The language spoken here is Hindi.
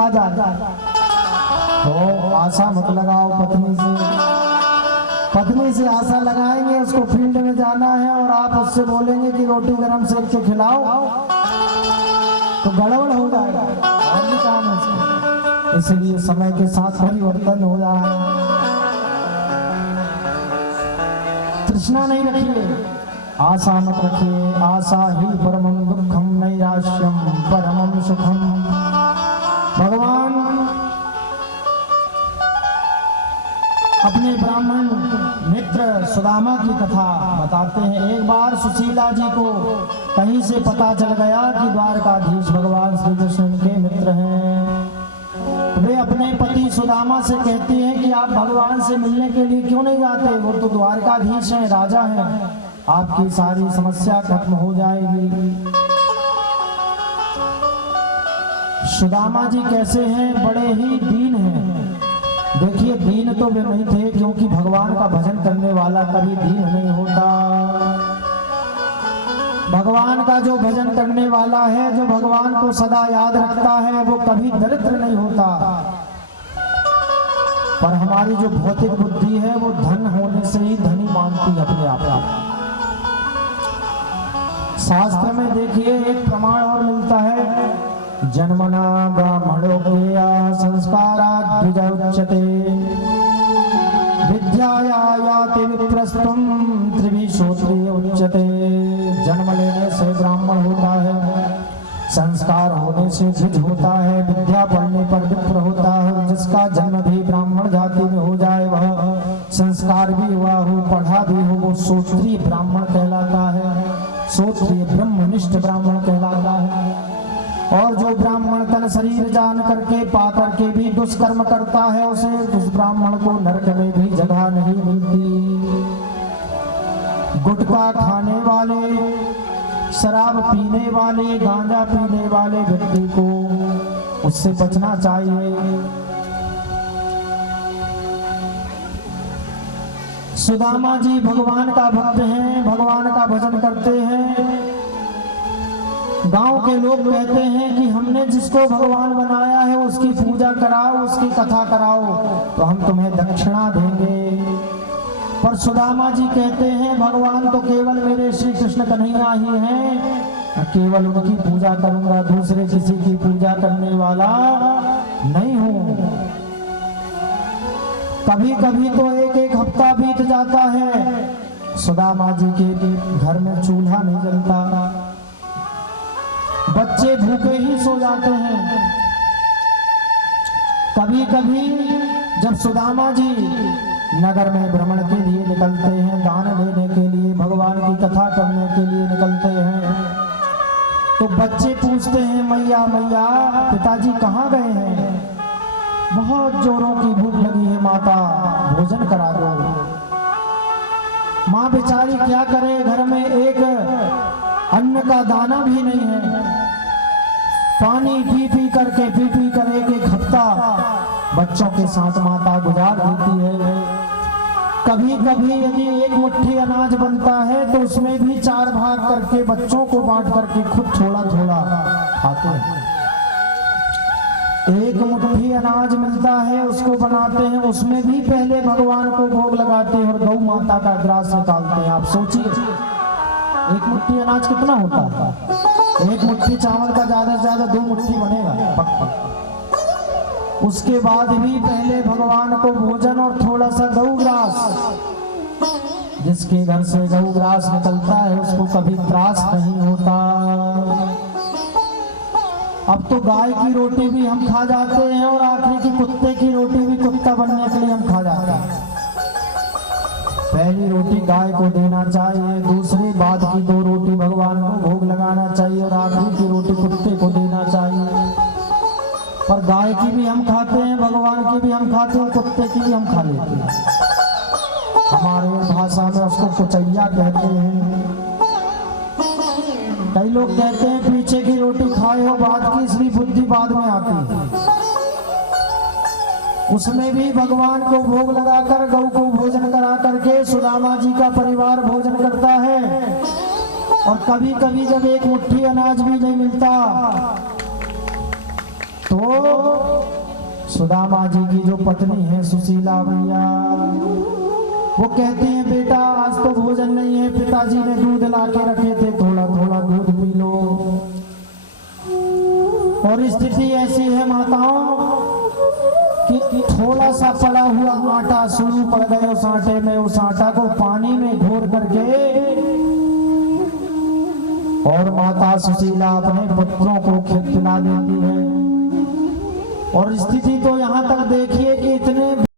खा जाए। तो आशा मत लगाओ पत्नी से आशा लगाएंगे, उसको फील्ड में जाना है और आप उससे बोलेंगे कि रोटी गरम सेक के खिलाओ, तो गड़बड़ हो जाएगा। और भी काम है, इसलिए समय के साथ परिवर्तन हो जाए। तृष्णा नहीं रखिए, आशा मत रखिए। आशा ही परमं दुखम नैराश्यम परमं सुखम। भगवान अपने ब्राह्मण मित्र सुदामा की कथा बताते हैं। एक बार सुशीला जी को कहीं से पता चल गया कि द्वारकाधीश भगवान श्री कृष्ण के मित्र हैं। वे अपने पति सुदामा से कहती हैं कि आप भगवान से मिलने के लिए क्यों नहीं जाते, वो तो द्वारकाधीश हैं, राजा हैं, आपकी सारी समस्या खत्म हो जाएगी। सुदामा जी कैसे हैं, बड़े ही दीन हैं। देखिए दीन तो वे नहीं थे, क्योंकि भगवान का भजन करने वाला कभी दीन नहीं होता। भगवान का जो भजन करने वाला है, जो भगवान को सदा याद रखता है, वो कभी दरिद्र नहीं होता। पर हमारी जो भौतिक बुद्धि है, वो धन होने से ही धनी मानती है अपने आप। शास्त्र में देखिए एक प्रमाण और मिलता है, जन्मना ब्राह्मणोऽप्यया संस्काराद् द्विज उच्यते। विद्याया याति विप्रस्त्वं त्रिभिः श्रोत्रिय उच्यते। जन्म लेने से ब्राह्मण होता है, संस्कार होने से द्विज होता है, विद्या पढ़ने पर विप्र होता है। जिसका जन्म भी ब्राह्मण जाति में हो जाए, वह संस्कार भी हुआ हो, पढ़ा भी हो, वो श्रोत्रिय ब्राह्मण कहलाता है, श्रोत्रिय ब्रह्मनिष्ठ ब्राह्मण कहलाता है। और जो ब्राह्मण तन शरीर जान करके पा करके भी दुष्कर्म करता है, उसे उस ब्राह्मण को नरक में भी जगह नहीं मिलती। गुटखा खाने वाले, शराब पीने वाले, गांजा पीने वाले व्यक्ति को उससे बचना चाहिए। सुदामा जी भगवान का भक्त हैं, भगवान का भजन करते हैं। गांव के लोग कहते हैं कि हमने जिसको भगवान बनाया है उसकी पूजा कराओ, उसकी कथा कराओ, तो हम तुम्हें दक्षिणा देंगे। पर सुदामा जी कहते हैं भगवान तो केवल मेरे श्री कृष्ण कन्हैया ही हैं, केवल उनकी पूजा करूंगा, दूसरे किसी की पूजा करने वाला नहीं हूं। कभी कभी तो एक हफ्ता बीत जाता है, सुदामा जी के घर में चूल्हा नहीं जलता, बच्चे भूखे ही सो जाते हैं। कभी कभी जब सुदामा जी नगर में भ्रमण के लिए निकलते हैं, दान देने के लिए, भगवान की कथा करने के लिए निकलते हैं, तो बच्चे पूछते हैं मैया मैया पिताजी कहाँ गए हैं, बहुत जोरों की भूख लगी है माता, भोजन करा दो। माँ बेचारी क्या करे, घर में एक अन्न का दाना भी नहीं है। पानी पी पी कर एक हफ्ता बच्चों के साथ माता गुजार देती है। कभी कभी यदि एक मुट्ठी अनाज बनता है तो उसमें भी 4 भाग करके बच्चों को बांट करके खुद थोड़ा थोड़ा खाते हैं। एक मुट्ठी अनाज मिलता है, उसको बनाते हैं, उसमें भी पहले भगवान को भोग लगाते हैं और गौ माता का ग्रास निकालते हैं। आप सोचिए एक मुट्ठी अनाज कितना होता है, एक मुट्ठी चावल का ज्यादा से ज्यादा 2 मुट्ठी बनेगा। उसके बाद भी पहले भगवान को भोजन और थोड़ा सा गौग्रास। जिसके घर से गौग्रास निकलता है उसको कभी त्रास नहीं होता। अब तो गाय की रोटी भी हम खा जाते हैं और आखिरी की कुत्ते की रोटी भी कुत्ता बनने के लिए हम खा जाते हैं। पहली रोटी गाय को देना चाहिए, दूसरी बाद की 2 रोटी भगवान को भोग लगाना चाहिए और आखिरी की रोटी कुत्ते को देना चाहिए। पर गाय की भी हम खाते हैं, भगवान की भी हम खाते हैं, कुत्ते की भी हम खा लेते हैं। हमारे भाषा में उसको कुचैया कहते हैं। कई लोग कहते हैं पीछे की रोटी खाए हो, बाद की इसलिए बुद्धि बाद में आती है। उसमें भी भगवान को भोग लगाकर गौ को भोजन करा करके सुदामा जी का परिवार भोजन करता है। और कभी कभी जब एक मुट्ठी अनाज भी नहीं मिलता तो सुदामा जी की जो पत्नी है सुशीला मैया, वो कहती हैं बेटा आज तो भोजन नहीं है, पिताजी ने दूध ला के रखे थे, थोड़ा थोड़ा दूध पी लो। और स्थिति ऐसी है माताओं कि थोड़ा सा पड़ा हुआ आटा शुरू पड़ गए उस आटे में, उस आटा को पानी में घोर करके और माता सुशीला अपने पुत्रों को खिला देती है। और स्थिति तो यहाँ तक देखिए कि इतने